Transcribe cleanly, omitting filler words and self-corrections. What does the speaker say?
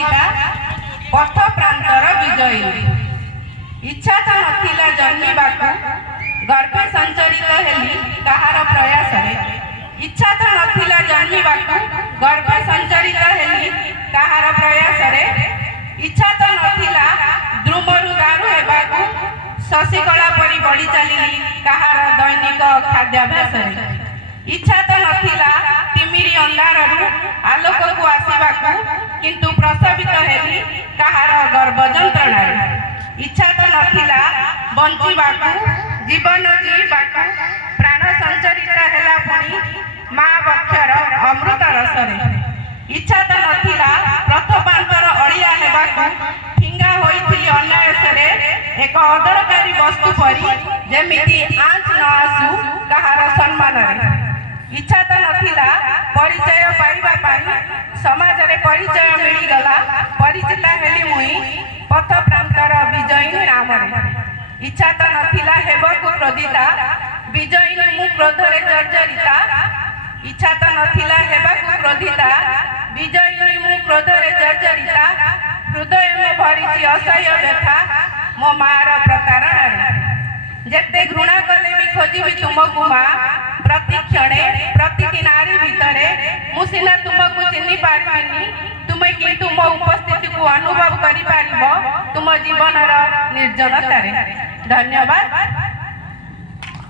कविता पथ प्रांतर विजयी। इच्छा तो नथिला जन्मिबाकू गर्भे संचरित हेली कहार प्रयास रे। इच्छा तो नथिला जन्मिबाकू गर्भे संचरित हेली कहार प्रयास रे। इच्छा तो नथिला द्रुमरु दारु हेबाकू शशिकला परी बढ़ी चली कहार दैनिक खाद्याभ्यास रे। इच्छा तो नथिला तिमिरी अंधारु आलोक को आसीबाकू किंतु प्रसवित हेली कहार गर्भ जंत्रणा रे। इच्छा तो नथिला बंचिबाकू जीवन जीवाकू प्राण संचरित हेला पुणी माँ बक्षर अमृत रस रे। इच्छा तो नथिला प्रथमांतर अड़िया हेबाकू फिंगा होइथिली अनायास रे एक अदरकारी वस्तु परी जेमिति आंच न आसू कहार सम्मान रे। इच्छा तो नथिला परिचय पाइबा पाई समाज रे परिचय मिली गला परिचिता हेली मुई पथ प्रांतर विजयी नाम रे। इच्छा तो नथिला हेबकू क्रोधिता विजयी मु क्रोध रे जर्जरिता। इच्छा तो नथिला हेबकू क्रोधिता विजयी मु क्रोध रे जर्जरिता। हृदय में भरी असह्य व्यथा मो मार प्रतारणा रे। जेते घृणा कले भी खोजी तुमको माँ प्रति क्षणे प्रति नारी भितरे मु सिना तुमको चिन्हि पारिबिनी तुमे किंतु मो उपस्थिति को अनुभव करि पारिबो तुम जीवन निर्जनता रे। धन्यवाद।